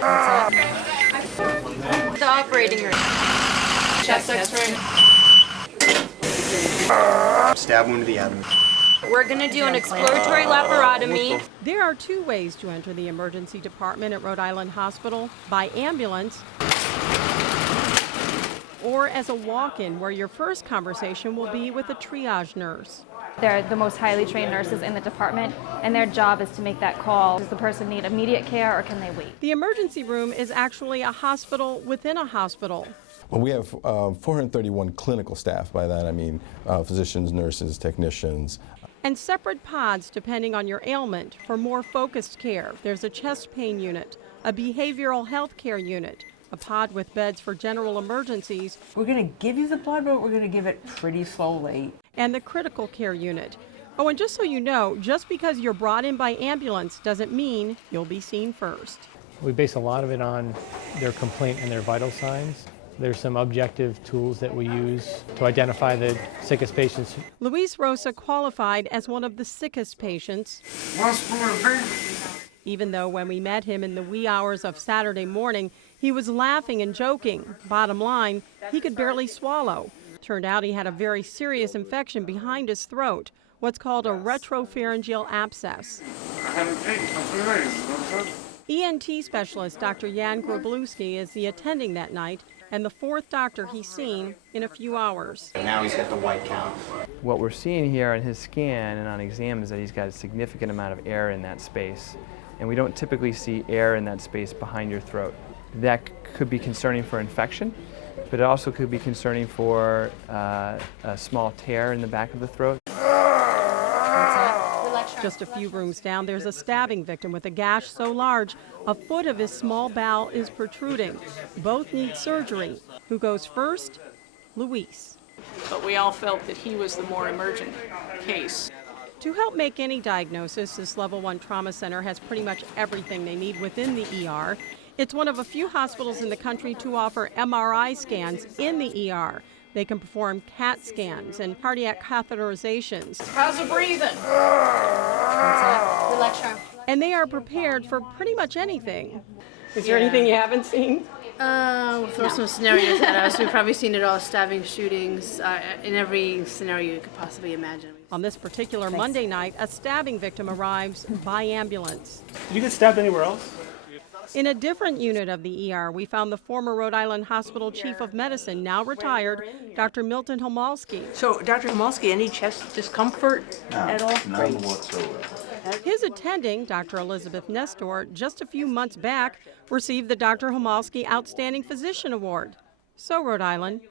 The operating room. Chest X-ray. Stab wound to the abdomen. We're going to do an exploratory laparotomy. There are two ways to enter the emergency department at Rhode Island Hospital: by ambulance or as a walk-in, where your first conversation will be with a triage nurse. They're the most highly trained nurses in the department, and their job is to make that call. Does the person need immediate care, or can they wait? The emergency room is actually a hospital within a hospital. Well, we have 431 clinical staff. By that I mean physicians, nurses, technicians. And separate pods depending on your ailment for more focused care. There's a chest pain unit, a behavioral health care unit, a pod with beds for general emergencies. We're going to give you the blood, but we're going to give it pretty slowly. And the critical care unit. Oh, and just so you know, just because you're brought in by ambulance doesn't mean you'll be seen first. We base a lot of it on their complaint and their vital signs. There's some objective tools that we use to identify the sickest patients. Luis Rosa qualified as one of the sickest patients, even though when we met him in the wee hours of Saturday morning, he was laughing and joking. Bottom line, he could barely swallow. Turned out he had a very serious infection behind his throat, what's called a retropharyngeal abscess. ENT specialist Dr. Jan Grabluski is the attending that night, and the fourth doctor he's seen in a few hours. Now he's got the white count. What we're seeing here on his scan and on exam is that he's got a significant amount of air in that space, and we don't typically see air in that space behind your throat. That could be concerning for infection, but it also could be concerning for a small tear in the back of the throat. Just a few rooms down, there's a stabbing victim with a gash so large, a foot of his small bowel is protruding. Both need surgery. Who goes first? Luis. But we all felt that he was the more emergent case. To help make any diagnosis, this Level 1 trauma center has pretty much everything they need within the ER. It's one of a few hospitals in the country to offer MRI scans in the ER. They can perform CAT scans and cardiac catheterizations. How's the breathing? And they are prepared for pretty much anything. Is there anything you haven't seen? We'll throw some scenarios at us. We've probably seen it all: stabbing, shootings, in every scenario you could possibly imagine. On this particular Monday night, a stabbing victim arrives by ambulance. Did you get stabbed anywhere else? In a different unit of the ER, we found the former Rhode Island Hospital Chief of Medicine, now retired, Dr. Milton Homalski. So, Dr. Homalski, any chest discomfort at all? None whatsoever. His attending, Dr. Elizabeth Nestor, just a few months back, received the Dr. Homalski Outstanding Physician Award. So, Rhode Island.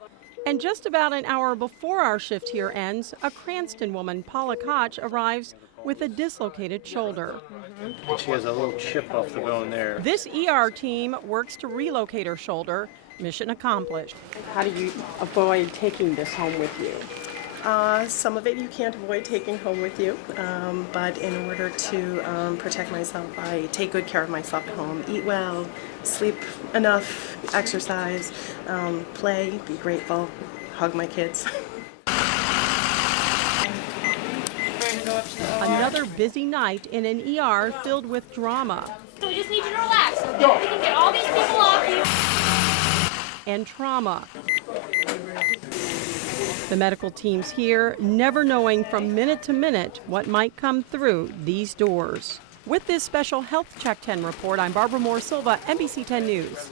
And just about an hour before our shift here ends, a Cranston woman, Paula Koch, arrives with a dislocated shoulder. She has a little chip off the bone there. This ER team works to relocate her shoulder. Mission accomplished. How do you avoid taking this home with you? Some of it you can't avoid taking home with you, but in order to protect myself, I take good care of myself at home. Eat well, sleep enough, exercise, play, be grateful, hug my kids. Another busy night in an ER filled with drama. So we just need you to relax so that we can get all these people off you. And trauma. The medical teams here, never knowing from minute to minute what might come through these doors. With this special Health Check 10 report, I'm Barbara Moore Silva, NBC 10 News.